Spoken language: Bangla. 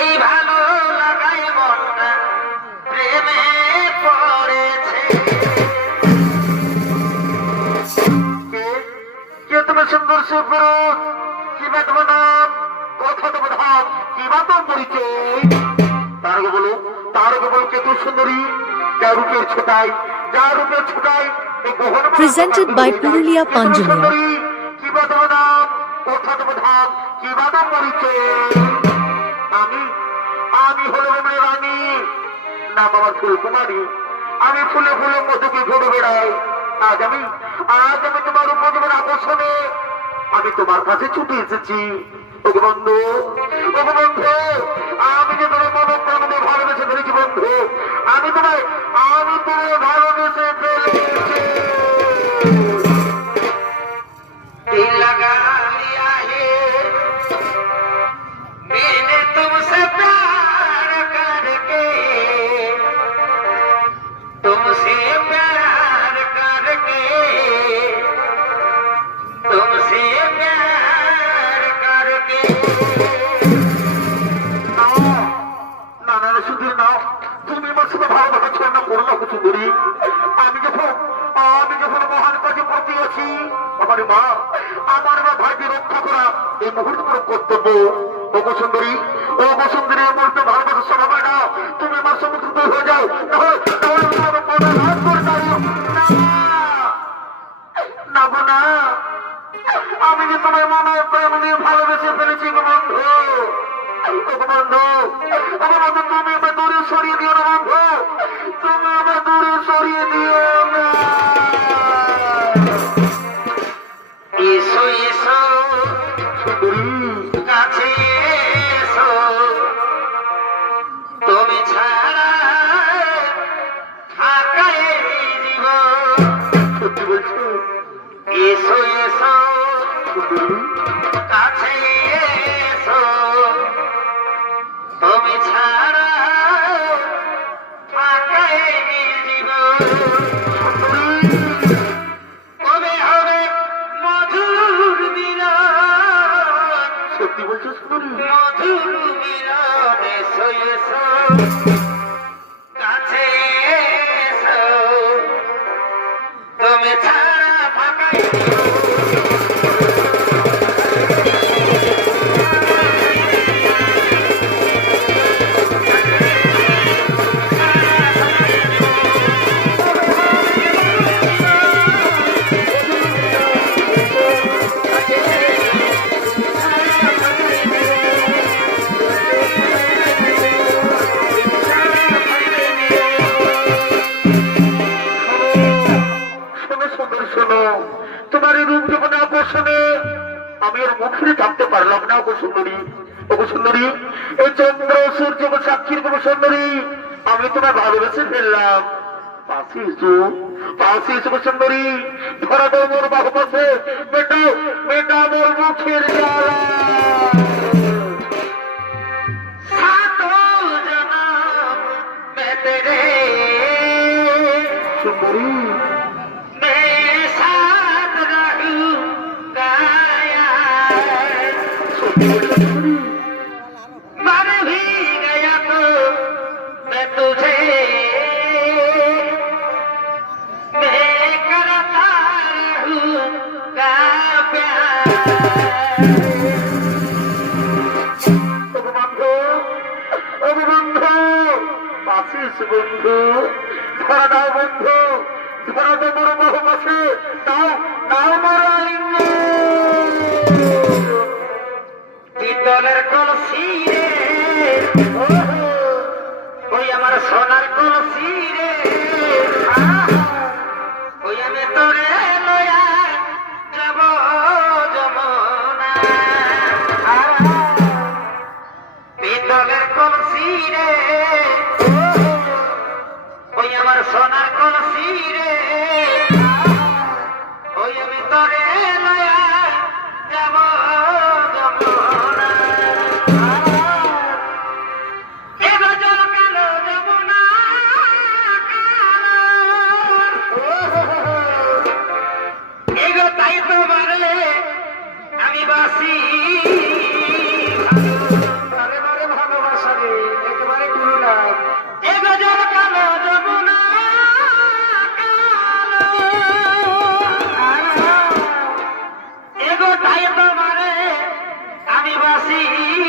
এই ভালো লাগাই মনটা প্রেমে পড়েছে। কে তুমি সুন্দর সুপুরুষ, কিবা তোমার নাম, কথা তোমার ধাম, কিবা তো পরিচয়? তার আগে বলো, তার আগে বলো কে তুই সুন্দরী, যা রূপের ছোটাই, যা রূপের ছোটাই এই গহন Presented by Purulia Panjania. সুন্দরী, কিবা তোমার নাম, কথা তোমার ধাম, কিবা তো পরিচয়? আমি আমি হলো রানী, নাম আমার ফুলকুমারী। আমি ফুলে ফুলে মধুকে ঘুরে বেড়াই। আজ আমি তোমার উপজীবন আকর্ষণে আমি তোমার কাছে ছুটে এসেছি। ওকে বন্ধু, ওকে বন্ধু, আমি যে তোমার মনে প্রাণ দিয়ে ভালোবেসে ফেলেছি বন্ধু। আমি তোমায় ভালোবেসে ফেলেছি। दिल लगा लिया है मैंने तुमसे प्यार करके, तुमसे प्यार करके, तुमसे प्यार करके। না না না শুধু নাও, তুমি আমার সাথে ভালোবাসা ছিল না করো না সুন্দরী। আমি যখন মহান কাজে প্রতি আছি, আমার মা ভাইকে রক্ষা করা এই মুহূর্তে কোনো কর্তব্য। ও সুন্দরী, ও সুন্দরী, এই মুহূর্তে ভালোবাসার স্বভাব না, তুমি আমার সমুদ্র হয়ে যাও। না আমি যে তোমার মনে প্রেম দিয়ে ভালোবেসে ফেলেছি গো বন্ধু। বন্ধু, তুমি আমার দূরে সরিয়ে দিও না বন্ধু, তুমি আমার দূরে সরিয়ে দিও না। এসো এসো কাছে এসো, তুমি ছাড়া ফাঁকা এই জীবন। সত্যি বলছো? এসো এসো কাছে এসো, তুমি ছাড়া ফাঁকা এই জীবন। কবে হবে মধুর মিলন? সত্যি বলছো সুন্দরী? মধুর মিলন। এসো এসো কাছে এসো, তুমি ছাড়া ফাঁকা থাকতে পারলাম না। ওগো সুন্দরী, ওগো সুন্দরী, এই চন্দ্র সূর্য সাক্ষীর গো সুন্দরী, আমি তোমার ভালোবেসে ফেললাম। পাশে এসো সুন্দরী, ধরা দাও মোর বাহু পাশে, মেটা মোর মুখের জ্বালা। সুন্দরী मर भी गया तो मैं तुझे मैं करता रहूंगा प्यार। बंधु पासिस बंधु, धरा दाओ बंधु, धरा दो मोर बहुमासे, दाओ मोर आलिंगन। পিতলের কলসি রে, ওই আমার সোনার কলসি রে, ওই আমি তোরে লয়া যাব যমুনা। পিতলের কলসি রে, ওই আমার সোনার কলসি রে, ওই আমি তোরে লয়া যাব যমুনা। আমি বাসি আসি